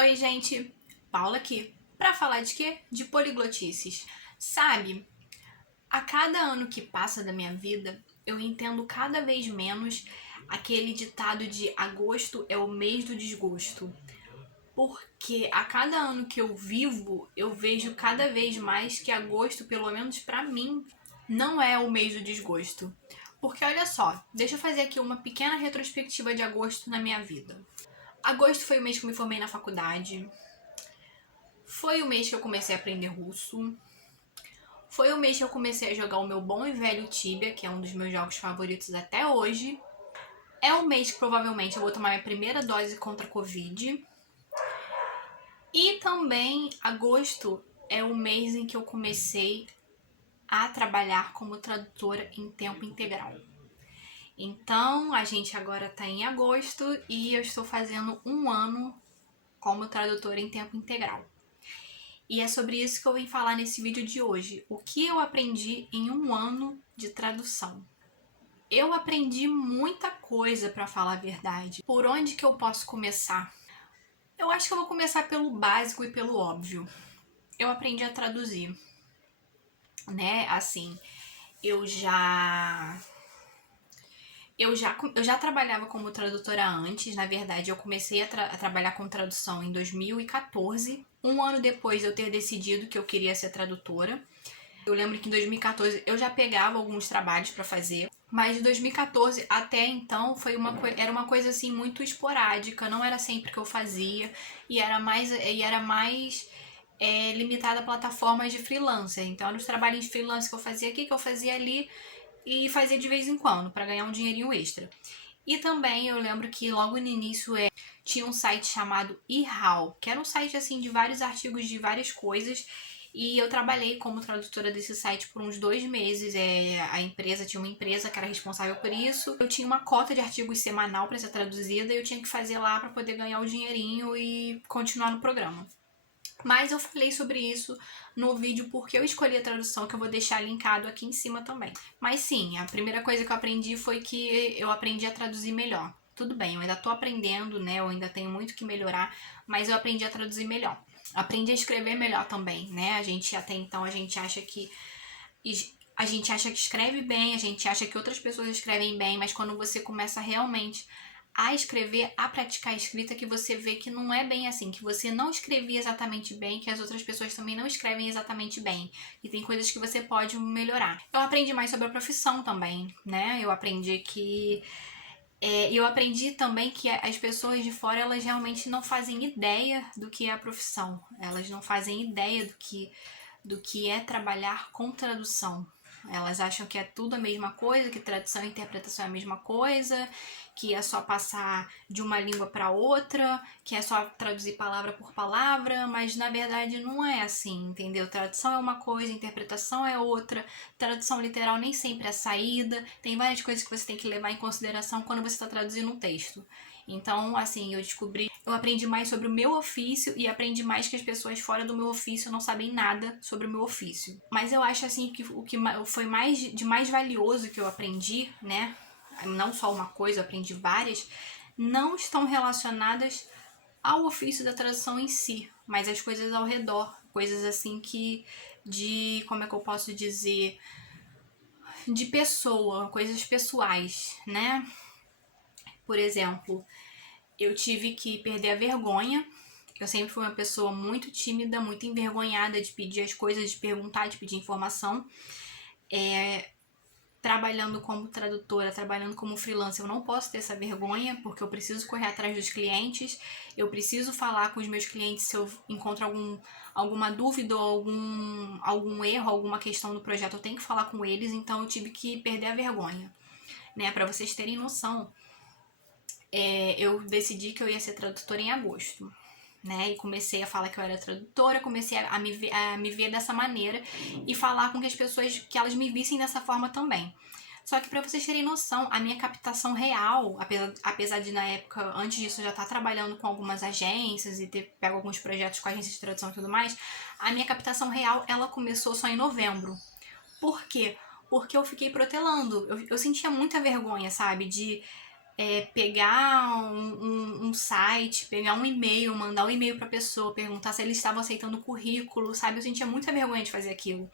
Oi, gente, Paula aqui, pra falar de quê? De poliglotices. Sabe, a cada ano que passa da minha vida, eu entendo cada vez menos aquele ditado de agosto é o mês do desgosto. Porque a cada ano que eu vivo, eu vejo cada vez mais que agosto, pelo menos pra mim, não é o mês do desgosto. Porque olha só, deixa eu fazer aqui uma pequena retrospectiva de agosto na minha vida. Agosto foi o mês que eu me formei na faculdade. Foi o mês que eu comecei a aprender russo. Foi o mês que eu comecei a jogar o meu bom e velho Tibia, que é um dos meus jogos favoritos até hoje. É o mês que provavelmente eu vou tomar minha primeira dose contra a Covid. E também agosto é o mês em que eu comecei a trabalhar como tradutora em tempo integral. Então, a gente agora está em agosto e eu estou fazendo um ano como tradutora em tempo integral. E é sobre isso que eu vim falar nesse vídeo de hoje. O que eu aprendi em um ano de tradução? Eu aprendi muita coisa, para falar a verdade. Por onde que eu posso começar? Eu acho que eu vou começar pelo básico e pelo óbvio. Eu aprendi a traduzir, né? Assim, eu já eu já trabalhava como tradutora antes. Na verdade, eu comecei a trabalhar com tradução em 2014. Um ano depois eu ter decidido que eu queria ser tradutora. Eu lembro que em 2014 eu já pegava alguns trabalhos para fazer, mas de 2014 até então era uma coisa assim muito esporádica, não era sempre que eu fazia e era mais limitada a plataformas de freelancer. Então, eram os trabalhos de freelancer que eu fazia aqui, que eu fazia ali e fazia de vez em quando para ganhar um dinheirinho extra. E também eu lembro que logo no início tinha um site chamado eHow, que era um site assim de vários artigos de várias coisas. E eu trabalhei como tradutora desse site por uns 2 meses. A empresa tinha uma empresa que era responsável por isso. Eu tinha uma cota de artigos semanal para ser traduzida e eu tinha que fazer lá para poder ganhar o dinheirinho e continuar no programa. Mas eu falei sobre isso no vídeo porque eu escolhi a tradução, que eu vou deixar linkado aqui em cima também. Mas sim, a primeira coisa que eu aprendi foi que eu aprendi a traduzir melhor. Tudo bem, eu ainda tô aprendendo, né? Eu ainda tenho muito que melhorar, mas eu aprendi a traduzir melhor. Aprendi a escrever melhor também, né? A gente até então a gente acha que escreve bem, a gente acha que outras pessoas escrevem bem, mas quando você começa realmente a escrever, a praticar a escrita, que você vê que não é bem assim, que você não escrevia exatamente bem, que as outras pessoas também não escrevem exatamente bem, e tem coisas que você pode melhorar. Eu aprendi mais sobre a profissão também, né? Eu aprendi também que as pessoas de fora, elas realmente não fazem ideia do que é a profissão. Elas não fazem ideia do que é trabalhar com tradução. Elas acham que é tudo a mesma coisa, que tradução e interpretação é a mesma coisa, que é só passar de uma língua para outra, que é só traduzir palavra por palavra, mas na verdade não é assim, entendeu? Tradução é uma coisa, interpretação é outra, tradução literal nem sempre é saída, tem várias coisas que você tem que levar em consideração quando você está traduzindo um texto. Então, assim, eu aprendi mais sobre o meu ofício e aprendi mais que as pessoas fora do meu ofício não sabem nada sobre o meu ofício. Mas eu acho, assim, que o que foi mais valioso que eu aprendi, né? Não só uma coisa, eu aprendi várias, não estão relacionadas ao ofício da tradução em si, mas as coisas ao redor. Coisas assim como é que eu posso dizer? De pessoa, coisas pessoais, né? Por exemplo, eu tive que perder a vergonha. Eu sempre fui uma pessoa muito tímida, muito envergonhada de pedir as coisas, de perguntar, de pedir informação. Trabalhando como tradutora, trabalhando como freelancer, eu não posso ter essa vergonha, porque eu preciso correr atrás dos clientes, eu preciso falar com os meus clientes se eu encontro alguma dúvida ou algum erro, alguma questão do projeto, eu tenho que falar com eles, então eu tive que perder a vergonha. Né? Para vocês terem noção, eu decidi que eu ia ser tradutora em agosto. Né? E comecei a falar que eu era tradutora, comecei a me ver dessa maneira e falar com que as pessoas, que elas me vissem dessa forma também. Só que para vocês terem noção, a minha captação real, apesar de na época, antes disso, eu já estar trabalhando com algumas agências e ter pego alguns projetos com agências de tradução e tudo mais, a minha captação real, ela começou só em novembro. Por quê? Porque eu fiquei protelando. Eu sentia muita vergonha, sabe? pegar um site, pegar um e-mail, mandar um e-mail pra pessoa, perguntar se eles estavam aceitando o currículo, sabe? Eu sentia muita vergonha de fazer aquilo.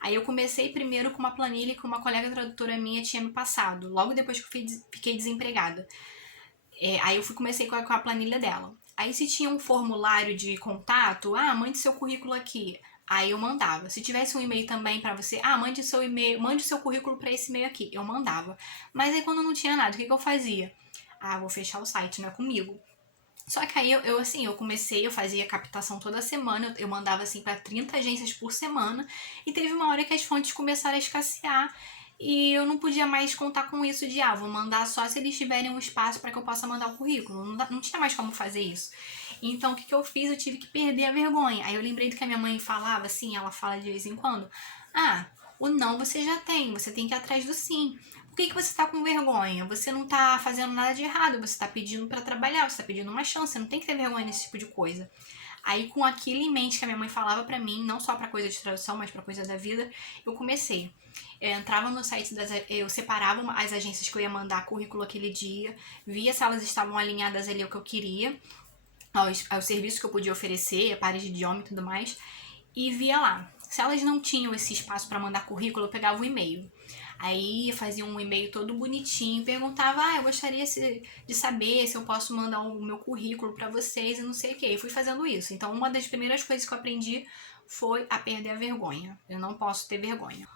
Aí eu comecei primeiro com uma planilha que uma colega tradutora minha tinha me passado, logo depois que eu fiquei desempregada. Aí eu comecei com a planilha dela. Aí se tinha um formulário de contato, mande seu currículo aqui. Aí eu mandava. Se tivesse um e-mail também pra você, mande seu e-mail, mande seu currículo pra esse e-mail aqui. Eu mandava. Mas aí quando não tinha nada, o que eu fazia? Vou fechar o site, não é comigo. Só que aí eu fazia captação toda semana, eu mandava assim para 30 agências por semana, e teve uma hora que as fontes começaram a escassear e eu não podia mais contar com isso de vou mandar só se eles tiverem um espaço para que eu possa mandar o currículo. Não tinha mais como fazer isso. Então o que eu fiz? Eu tive que perder a vergonha. Aí eu lembrei do que a minha mãe falava, assim, ela fala de vez em quando: o não você já tem, você tem que ir atrás do sim. Por que você tá com vergonha? Você não tá fazendo nada de errado, você tá pedindo para trabalhar, você tá pedindo uma chance, você não tem que ter vergonha nesse tipo de coisa. Aí, com aquilo em mente que a minha mãe falava pra mim, não só pra coisa de tradução, mas pra coisa da vida, eu comecei. Eu entrava no site eu separava as agências que eu ia mandar currículo aquele dia, via se elas estavam alinhadas ali ao que eu queria, aos serviços que eu podia oferecer, a pares de idioma e tudo mais, e via lá. Se elas não tinham esse espaço para mandar currículo, eu pegava o e-mail. Aí fazia um e-mail todo bonitinho, perguntava: eu gostaria de saber se eu posso mandar o meu currículo para vocês e não sei o que. E fui fazendo isso. Então, uma das primeiras coisas que eu aprendi foi a perder a vergonha. Eu não posso ter vergonha.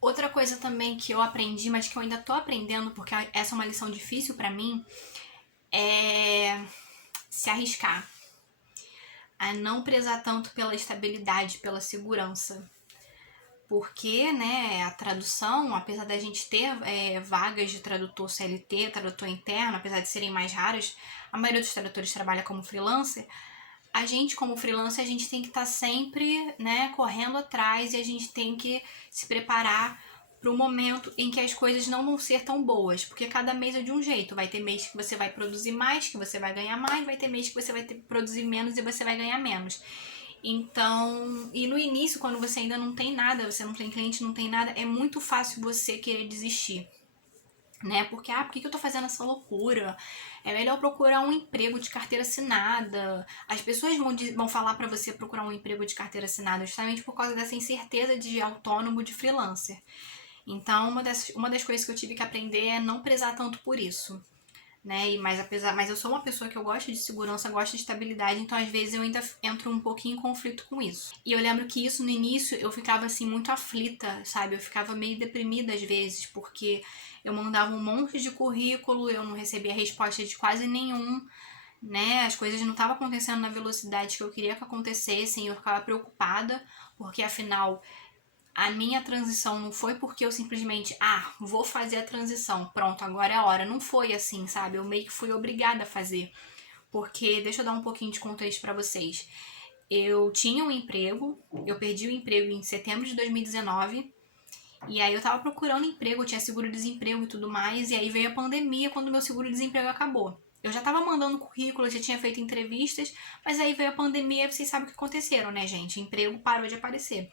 Outra coisa também que eu aprendi, mas que eu ainda tô aprendendo, porque essa é uma lição difícil para mim, é se arriscar. A não prezar tanto pela estabilidade, pela segurança. Porque, né, a tradução, apesar da gente ter vagas de tradutor CLT, tradutor interno, apesar de serem mais raras, a maioria dos tradutores trabalha como freelancer. A gente, como freelancer, a gente tem que estar sempre, né, correndo atrás, e a gente tem que se preparar para o momento em que as coisas não vão ser tão boas, porque cada mês é de um jeito. Vai ter mês que você vai produzir mais, que você vai ganhar mais, vai ter mês que você vai ter que produzir menos e você vai ganhar menos. Então, e no início, quando você ainda não tem nada, você não tem cliente, não tem nada, é muito fácil você querer desistir, né? Porque, por que eu tô fazendo essa loucura? É melhor procurar um emprego de carteira assinada. As pessoas vão falar pra você procurar um emprego de carteira assinada justamente por causa dessa incerteza de autônomo, de freelancer. Então, uma das coisas que eu tive que aprender é não prezar tanto por isso, né? Mas eu sou uma pessoa que eu gosto de segurança, gosto de estabilidade, então às vezes eu ainda entro um pouquinho em conflito com isso. E eu lembro que isso no início eu ficava assim muito aflita, sabe? Eu ficava meio deprimida às vezes, porque eu mandava um monte de currículo, eu não recebia resposta de quase nenhum, né? As coisas não estavam acontecendo na velocidade que eu queria que acontecessem, eu ficava preocupada, porque afinal a minha transição não foi porque eu simplesmente, vou fazer a transição, pronto, agora é a hora. Não foi assim, sabe? Eu meio que fui obrigada a fazer. Porque, deixa eu dar um pouquinho de contexto pra vocês. Eu tinha um emprego, eu perdi o emprego em setembro de 2019. E aí eu tava procurando emprego, eu tinha seguro-desemprego e tudo mais. E aí veio a pandemia quando meu seguro-desemprego acabou. Eu já tava mandando currículo, já tinha feito entrevistas, mas aí veio a pandemia e vocês sabem o que aconteceram, né, gente? O emprego parou de aparecer.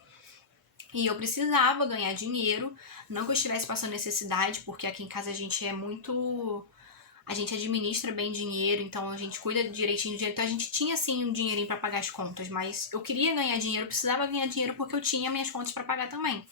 E eu precisava ganhar dinheiro, não que eu estivesse passando necessidade, porque aqui em casa a gente é muito... A gente administra bem dinheiro, então a gente cuida direitinho do dinheiro. Então a gente tinha sim um dinheirinho pra pagar as contas, mas eu queria ganhar dinheiro, eu precisava ganhar dinheiro porque eu tinha minhas contas pra pagar também.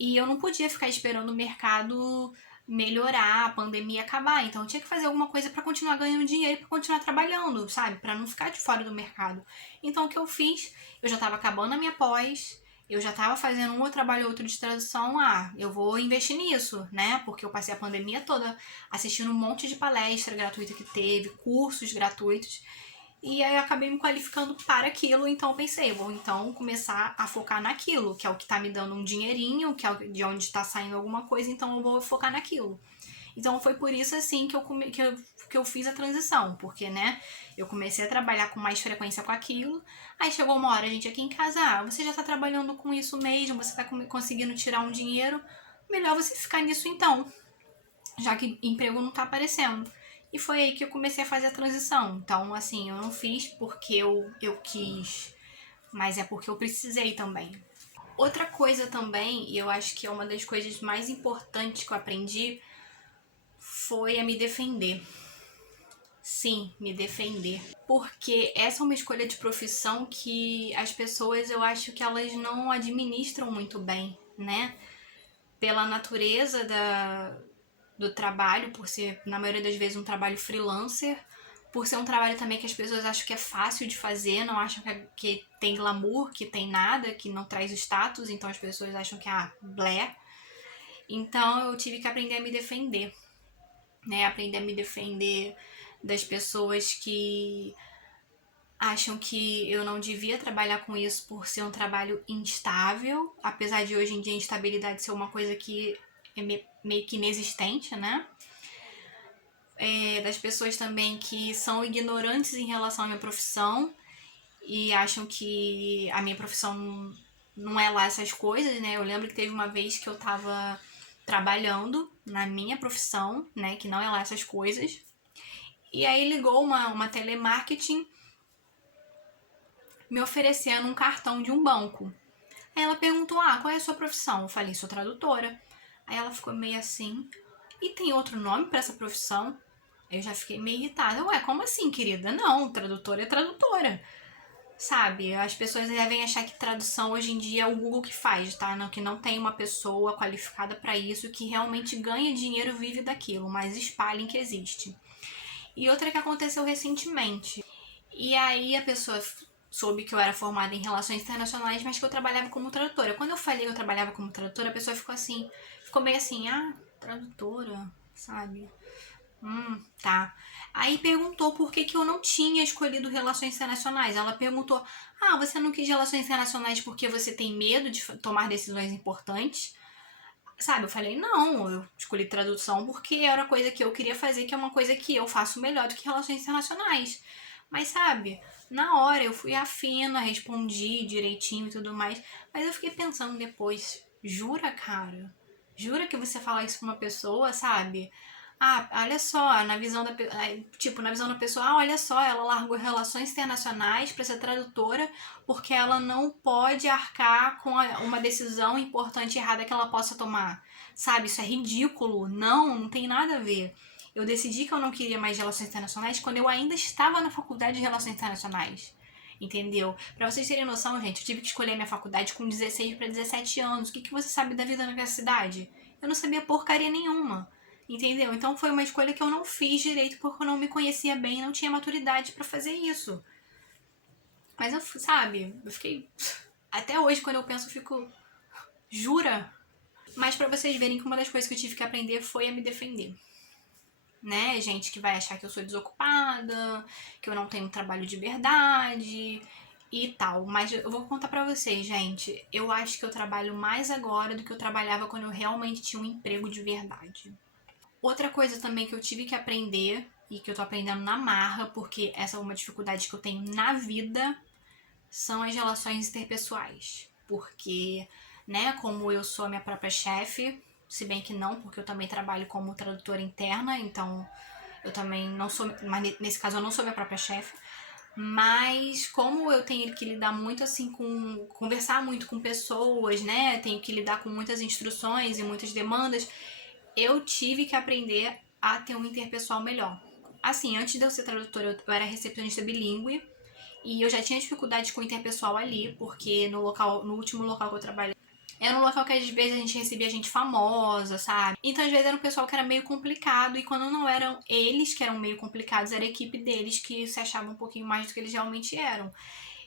E eu não podia ficar esperando o mercado melhorar, a pandemia acabar. Então eu tinha que fazer alguma coisa pra continuar ganhando dinheiro e pra continuar trabalhando, sabe? Pra não ficar de fora do mercado. Então o que eu fiz? Eu já tava acabando a minha pós, eu já tava fazendo um trabalho ou outro de tradução. Eu vou investir nisso, né? Porque eu passei a pandemia toda assistindo um monte de palestra gratuita que teve, cursos gratuitos. E aí eu acabei me qualificando para aquilo, então eu pensei, vou então começar a focar naquilo, que é o que tá me dando um dinheirinho, que é de onde tá saindo alguma coisa, então eu vou focar naquilo. Então foi por isso assim que eu fiz a transição, porque, né, eu comecei a trabalhar com mais frequência com aquilo, aí chegou uma hora a gente aqui em casa, você já tá trabalhando com isso mesmo, você tá conseguindo tirar um dinheiro, melhor você ficar nisso então, já que emprego não tá aparecendo. E foi aí que eu comecei a fazer a transição. Então, assim, eu não fiz porque eu quis, mas é porque eu precisei também. Outra coisa também, e eu acho que é uma das coisas mais importantes que eu aprendi, foi a me defender. Sim, me defender. Porque essa é uma escolha de profissão que as pessoas, eu acho que elas não administram muito bem, né? Pela natureza do trabalho, por ser, na maioria das vezes, um trabalho freelancer, por ser um trabalho também que as pessoas acham que é fácil de fazer, não acham que tem glamour, que tem nada, que não traz status, então as pessoas acham que, blé. Então eu tive que aprender a me defender, né? Aprender a me defender das pessoas que acham que eu não devia trabalhar com isso por ser um trabalho instável, apesar de hoje em dia a instabilidade ser uma coisa que é meio que inexistente, né? Das pessoas também que são ignorantes em relação à minha profissão e acham que a minha profissão não é lá essas coisas, né? Eu lembro que teve uma vez que eu tava trabalhando na minha profissão, né? Que não é lá essas coisas. E aí ligou uma telemarketing me oferecendo um cartão de um banco. Aí ela perguntou, qual é a sua profissão? Eu falei, sou tradutora. Aí ela ficou meio assim, e tem outro nome pra essa profissão? Eu já fiquei meio irritada. Ué, como assim, querida? Não, tradutora é tradutora. Sabe, as pessoas devem achar que tradução hoje em dia é o Google que faz, tá? Não, que não tem uma pessoa qualificada pra isso, que realmente ganha dinheiro e vive daquilo, mas espalhem que existe. E outra que aconteceu recentemente. E aí a pessoa soube que eu era formada em relações internacionais, mas que eu trabalhava como tradutora. Quando eu falei que eu trabalhava como tradutora, a pessoa ficou meio assim, tradutora, sabe? Tá. Aí perguntou por que eu não tinha escolhido relações internacionais. Ela perguntou, você não quis relações internacionais porque você tem medo de tomar decisões importantes? Sabe, eu falei, não, eu escolhi tradução porque era coisa que eu queria fazer, que é uma coisa que eu faço melhor do que relações internacionais. Mas sabe, na hora eu fui afina, respondi direitinho e tudo mais, mas eu fiquei pensando depois, jura, cara? Jura que você fala isso pra uma pessoa, sabe? Olha só, na visão da pessoa, olha só, ela largou relações internacionais para ser tradutora porque ela não pode arcar com uma decisão importante e errada que ela possa tomar. Sabe, isso é ridículo. Não tem nada a ver. Eu decidi que eu não queria mais relações internacionais quando eu ainda estava na faculdade de relações internacionais. Entendeu? Pra vocês terem noção, gente, eu tive que escolher minha faculdade com 16 para 17 anos. O que você sabe da vida na universidade? Eu não sabia porcaria nenhuma. Entendeu? Então foi uma escolha que eu não fiz direito porque eu não me conhecia bem e não tinha maturidade pra fazer isso. Mas eu, sabe, eu fiquei. Até hoje, quando eu penso, eu fico. Jura? Mas pra vocês verem que uma das coisas que eu tive que aprender foi a me defender. Né? Gente que vai achar que eu sou desocupada, que eu não tenho um trabalho de verdade e tal. Mas eu vou contar pra vocês, gente. Eu acho que eu trabalho mais agora do que eu trabalhava quando eu realmente tinha um emprego de verdade. Outra coisa também que eu tive que aprender e que eu tô aprendendo na marra, porque essa é uma dificuldade que eu tenho na vida, são as relações interpessoais. Porque, né, como eu sou a minha própria chefe, se bem que não, porque eu também trabalho como tradutora interna, então eu também não sou, mas nesse caso eu não sou minha própria chefe, mas como eu tenho que lidar muito assim conversar muito com pessoas, né, tenho que lidar com muitas instruções e muitas demandas, eu tive que aprender a ter um interpessoal melhor. Assim, antes de eu ser tradutora, eu era recepcionista bilíngue e eu já tinha dificuldade com o interpessoal ali, porque no último local que eu trabalhei, era um local que às vezes a gente recebia gente famosa, sabe? Então às vezes era um pessoal que era meio complicado, e quando não eram eles que eram meio complicados, era a equipe deles que se achava um pouquinho mais do que eles realmente eram.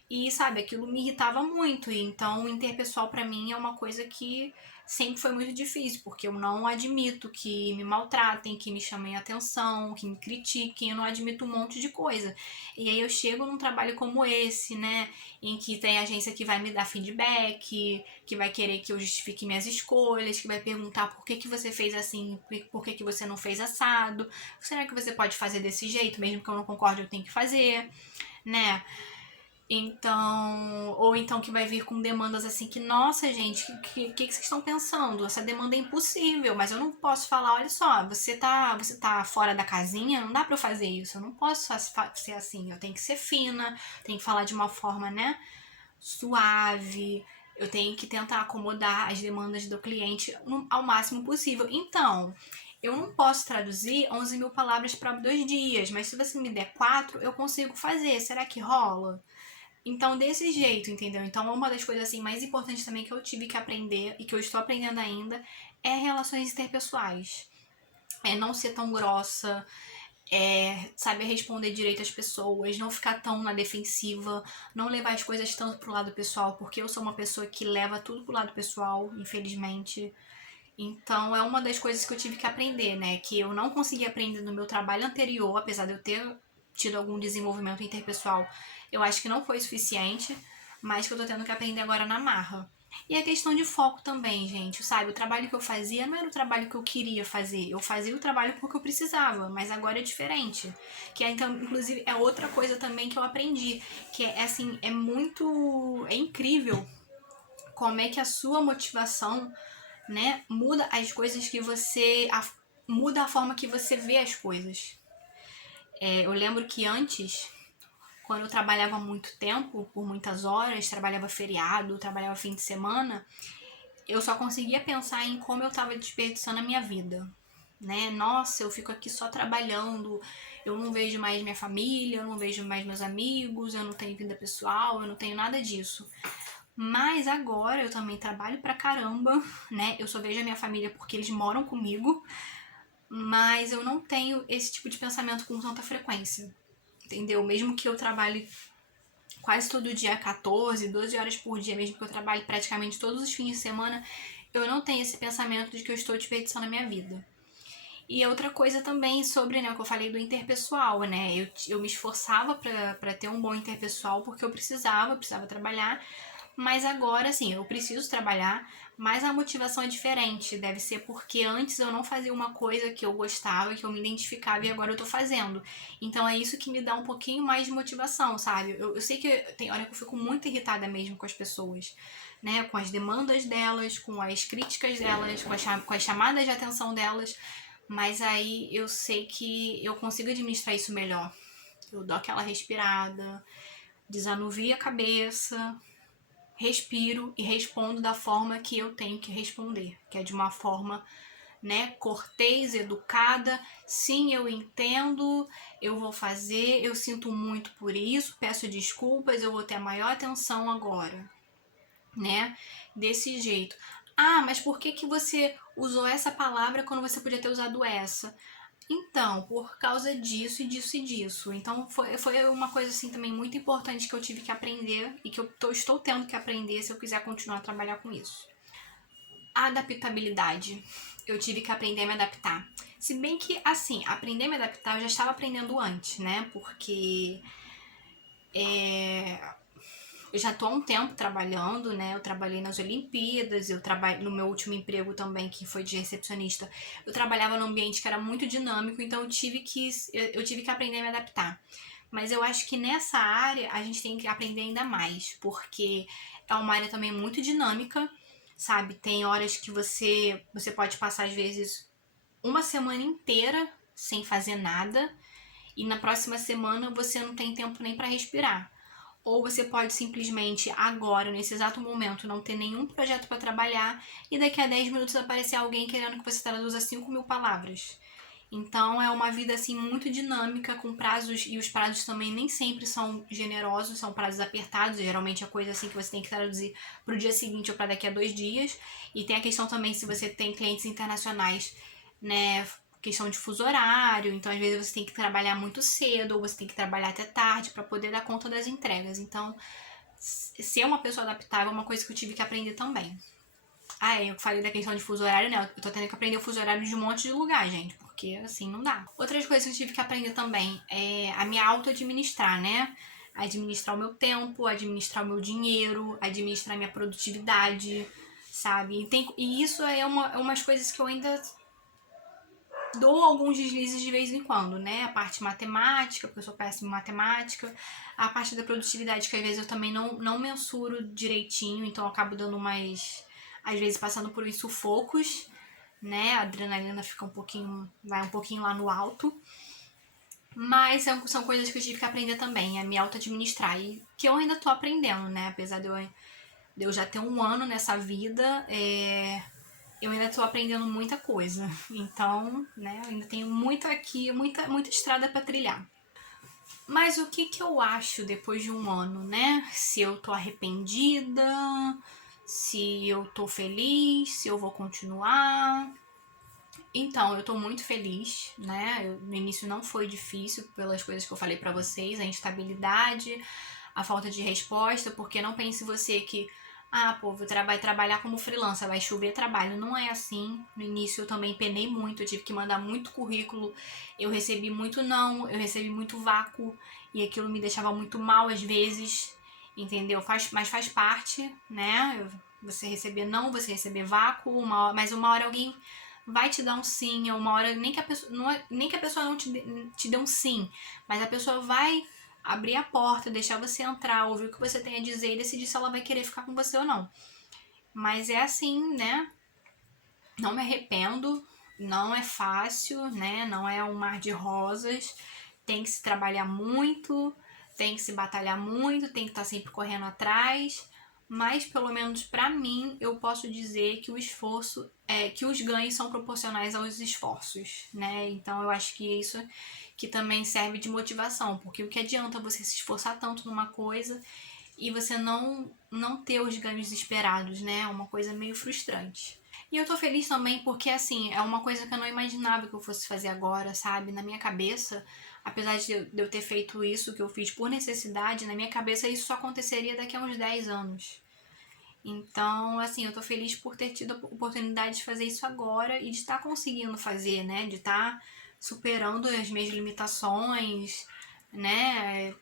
E, sabe, aquilo me irritava muito. E então, o interpessoal pra mim é uma coisa que sempre foi muito difícil, porque eu não admito que me maltratem, que me chamem atenção, que me critiquem, eu não admito um monte de coisa. E aí eu chego num trabalho como esse, né, em que tem agência que vai me dar feedback, que vai querer que eu justifique minhas escolhas, que vai perguntar por que você fez assim, por que você não fez assado, será que você pode fazer desse jeito, mesmo que eu não concorde, eu tenho que fazer, né? Então, ou então que vai vir com demandas assim que, nossa, gente, o que vocês estão pensando? Essa demanda é impossível, mas eu não posso falar, olha só, você tá fora da casinha, não dá pra eu fazer isso, eu não posso ser assim, eu tenho que ser fina, tenho que falar de uma forma, né, suave, eu tenho que tentar acomodar as demandas do cliente ao máximo possível. Então, Eu não posso traduzir 11 mil palavras para 2 dias, mas se você me der 4, eu consigo fazer. Será que rola? Então, desse jeito, entendeu? Então, uma das coisas assim mais importantes também que eu tive que aprender e que eu estou aprendendo ainda é relações interpessoais. É não ser tão grossa, saber responder direito às pessoas, não ficar tão na defensiva, não levar as coisas tanto pro lado pessoal, porque eu sou uma pessoa que leva tudo pro lado pessoal, infelizmente. Então é uma das coisas que eu tive que aprender, né? Que eu não consegui aprender no meu trabalho anterior, apesar de eu ter tido algum desenvolvimento interpessoal, eu acho que não foi suficiente, mas que eu tô tendo que aprender agora na marra. E a questão de foco também, gente, sabe? O trabalho que eu fazia não era o trabalho que eu queria fazer. Eu fazia o trabalho porque eu precisava, mas agora é diferente. Que é, então, inclusive, é outra coisa também que eu aprendi. Que é assim, é muito. É incrível como é que a sua motivação, né, muda as coisas que você. Muda a forma que você vê as coisas. Eu lembro que antes, quando eu trabalhava muito tempo, por muitas horas, trabalhava feriado, trabalhava fim de semana, eu só conseguia pensar em como eu estava desperdiçando a minha vida, né? Nossa, eu fico aqui só trabalhando, eu não vejo mais minha família, eu não vejo mais meus amigos, eu não tenho vida pessoal, eu não tenho nada disso. Mas agora eu também trabalho pra caramba, né? Eu só vejo a minha família porque eles moram comigo, mas eu não tenho esse tipo de pensamento com tanta frequência, entendeu? Mesmo que eu trabalhe quase todo dia 14, 12 horas por dia, mesmo que eu trabalhe praticamente todos os fins de semana, eu não tenho esse pensamento de que eu estou desperdiçando a minha vida. E outra coisa também sobre, né, o que eu falei do interpessoal, né? Eu me esforçava pra ter um bom interpessoal porque eu precisava trabalhar, mas agora, assim, eu preciso trabalhar, mas a motivação é diferente. Deve ser porque antes eu não fazia uma coisa que eu gostava, que eu me identificava e agora eu tô fazendo. Então é isso que me dá um pouquinho mais de motivação, sabe? Eu sei que tem hora que eu fico muito irritada mesmo com as pessoas, né? Com as demandas delas, com as críticas delas, com as chamadas de atenção delas. Mas aí eu sei que eu consigo administrar isso melhor. Eu dou aquela respirada, desanuvio a cabeça, respiro e respondo da forma que eu tenho que responder, que é de uma forma, né, cortês, educada. Sim, eu entendo, eu vou fazer, eu sinto muito por isso, peço desculpas, eu vou ter a maior atenção agora, né? Desse jeito. Ah, mas por que você usou essa palavra quando você podia ter usado essa? Então, por causa disso e disso e disso. Então, foi uma coisa assim também muito importante que eu tive que aprender e que estou tendo que aprender se eu quiser continuar a trabalhar com isso. A adaptabilidade. Eu tive que aprender a me adaptar. Se bem que, assim, aprender a me adaptar eu já estava aprendendo antes, né? Porque eu já tô há um tempo trabalhando, né? Eu trabalhei nas Olimpíadas, eu trabalho no meu último emprego também, que foi de recepcionista. Eu trabalhava num ambiente que era muito dinâmico, então eu tive que aprender a me adaptar. Mas eu acho que nessa área a gente tem que aprender ainda mais, porque é uma área também muito dinâmica, sabe? Tem horas que você pode passar às vezes uma semana inteira sem fazer nada e na próxima semana você não tem tempo nem para respirar. Ou você pode simplesmente agora, nesse exato momento, não ter nenhum projeto para trabalhar e daqui a 10 minutos aparecer alguém querendo que você traduza 5 mil palavras. Então é uma vida assim muito dinâmica, com prazos, e os prazos também nem sempre são generosos, são prazos apertados, geralmente é coisa assim que você tem que traduzir para o dia seguinte ou para daqui a 2 dias. E tem a questão também se você tem clientes internacionais, né? Questão de fuso horário, então às vezes você tem que trabalhar muito cedo ou você tem que trabalhar até tarde para poder dar conta das entregas. Então, ser uma pessoa adaptável é uma coisa que eu tive que aprender também. Ah, eu falei da questão de fuso horário, né? Eu tô tendo que aprender o fuso horário de um monte de lugar, gente, porque assim não dá. Outras coisas que eu tive que aprender também é a me auto-administrar, né? Administrar o meu tempo, administrar o meu dinheiro, administrar a minha produtividade, sabe? E isso é umas coisas que eu ainda dou alguns deslizes de vez em quando, né? A parte matemática, porque eu sou péssima em matemática. A parte da produtividade, que às vezes eu também não mensuro direitinho, então eu acabo dando mais, às vezes passando por uns sufocos, né? A adrenalina fica vai um pouquinho lá no alto. Mas são coisas que eu tive que aprender também, a me auto-administrar. E que eu ainda tô aprendendo, né? Apesar de eu já ter um ano nessa vida, eu ainda tô aprendendo muita coisa. Então, né, eu ainda tenho muito aqui, muita estrada para trilhar. Mas o que eu acho depois de um ano, né? Se eu tô arrependida, se eu tô feliz, se eu vou continuar. Então, eu tô muito feliz, né? No início não foi difícil pelas coisas que eu falei pra vocês, a instabilidade, a falta de resposta, porque não pense você que, pô, vai trabalhar como freelancer, vai chover trabalho. Não é assim. No início eu também penei muito, eu tive que mandar muito currículo, eu recebi muito não, eu recebi muito vácuo, e aquilo me deixava muito mal às vezes, entendeu? Mas faz parte, né? Você receber não, você receber vácuo, mas uma hora alguém vai te dar um sim, ou uma hora nem que a pessoa não te dê um sim, mas a pessoa vai abrir a porta, deixar você entrar, ouvir o que você tem a dizer e decidir se ela vai querer ficar com você ou não. Mas é assim, né? Não me arrependo, não é fácil, né? Não é um mar de rosas. Tem que se trabalhar muito, tem que se batalhar muito, tem que estar sempre correndo atrás. Mas pelo menos para mim, eu posso dizer que o esforço que os ganhos são proporcionais aos esforços, né? Então eu acho que isso que também serve de motivação, porque o que adianta você se esforçar tanto numa coisa e você não ter os ganhos esperados, né? É uma coisa meio frustrante. E eu tô feliz também porque, assim, é uma coisa que eu não imaginava que eu fosse fazer agora, sabe? Na minha cabeça, apesar de eu ter feito isso que eu fiz por necessidade, na minha cabeça isso só aconteceria daqui a uns 10 anos. Então, assim, eu tô feliz por ter tido a oportunidade de fazer isso agora e de estar conseguindo fazer, né? De estar superando as minhas limitações, né?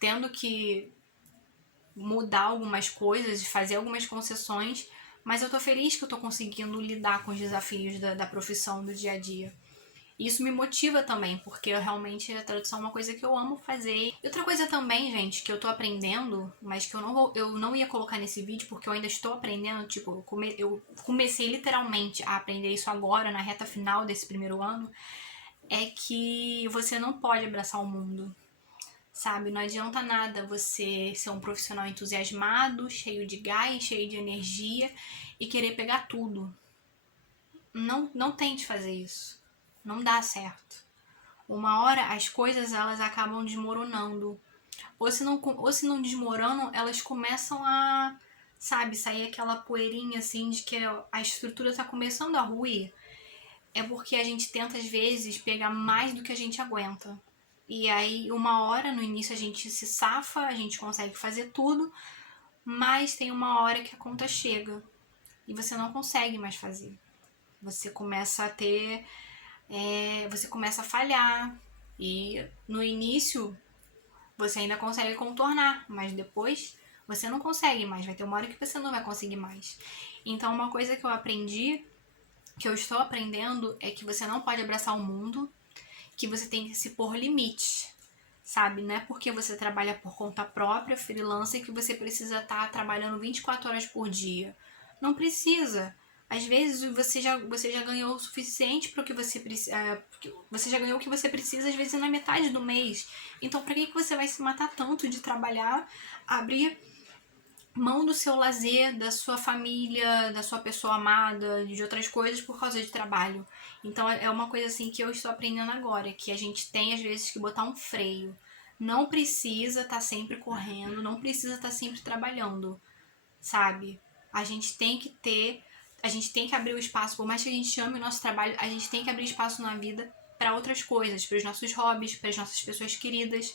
Tendo que mudar algumas coisas, fazer algumas concessões, mas eu tô feliz que eu tô conseguindo lidar com os desafios da profissão do dia a dia. Isso me motiva também, porque realmente a tradução é uma coisa que eu amo fazer. E outra coisa também, gente, que eu tô aprendendo, mas que eu não ia colocar nesse vídeo porque eu ainda estou aprendendo, tipo, eu comecei literalmente a aprender isso agora, na reta final desse primeiro ano, é que você não pode abraçar o mundo, sabe? Não adianta nada você ser um profissional entusiasmado, cheio de gás, cheio de energia e querer pegar tudo. Não tente fazer isso. Não dá certo. Uma hora as coisas elas acabam desmoronando. Ou se não desmoronam, elas começam a, sabe, sair aquela poeirinha assim de que a estrutura está começando a ruir. É porque a gente tenta às vezes pegar mais do que a gente aguenta. E aí, uma hora no início a gente se safa, a gente consegue fazer tudo, mas tem uma hora que a conta chega e você não consegue mais fazer. Você começa a ter. Você começa a falhar. E no início você ainda consegue contornar, mas depois você não consegue mais. Vai ter uma hora que você não vai conseguir mais. Então, uma coisa que eu aprendi, que eu estou aprendendo, é que você não pode abraçar o mundo, que você tem que se pôr limites, sabe? Não é porque você trabalha por conta própria, freelancer, que você precisa estar trabalhando 24 horas por dia. Não precisa. Às vezes você já ganhou o suficiente para o que você precisa. Você já ganhou o que você precisa, às vezes, na metade do mês. Então, para que você vai se matar tanto de trabalhar, abrir mão do seu lazer, da sua família, da sua pessoa amada, de outras coisas por causa de trabalho? Então é uma coisa assim que eu estou aprendendo agora, que a gente tem às vezes que botar um freio. Não precisa estar sempre correndo, não precisa estar sempre trabalhando, sabe? A gente tem que abrir o espaço, por mais que a gente ame o nosso trabalho, a gente tem que abrir espaço na vida para outras coisas, para os nossos hobbies, para as nossas pessoas queridas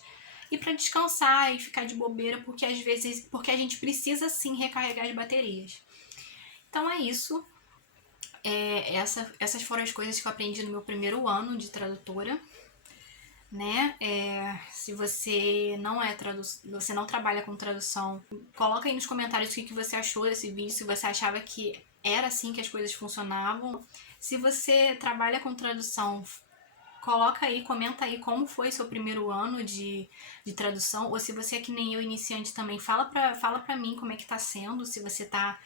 e para descansar e ficar de bobeira, porque às vezes, porque a gente precisa sim recarregar as baterias. Então é isso. Essas foram as coisas que eu aprendi no meu primeiro ano de tradutora, né? Se você você não trabalha com tradução, coloca aí nos comentários o que você achou desse vídeo, se você achava que era assim que as coisas funcionavam. Se você trabalha com tradução, coloca aí, comenta aí como foi seu primeiro ano de tradução, ou se você é que nem eu, iniciante também, fala pra mim como é que tá sendo, se você tá,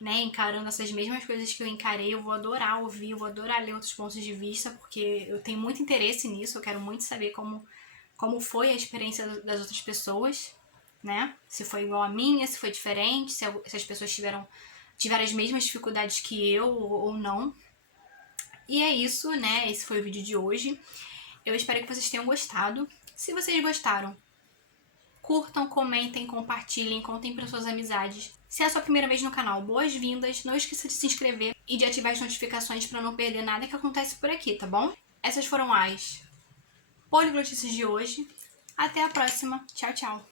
né, encarando essas mesmas coisas que eu encarei. Eu vou adorar ouvir, eu vou adorar ler outros pontos de vista, porque eu tenho muito interesse nisso, eu quero muito saber como foi a experiência das outras pessoas, né, se foi igual a minha, se foi diferente, se as pessoas tiveram as mesmas dificuldades que eu ou não. E é isso, né? Esse foi o vídeo de hoje. Eu espero que vocês tenham gostado. Se vocês gostaram, curtam, comentem, compartilhem, contem para suas amizades. Se é a sua primeira vez no canal, boas-vindas. Não esqueça de se inscrever e de ativar as notificações para não perder nada que acontece por aqui, tá bom? Essas foram as poliglotices de hoje. Até a próxima. Tchau, tchau.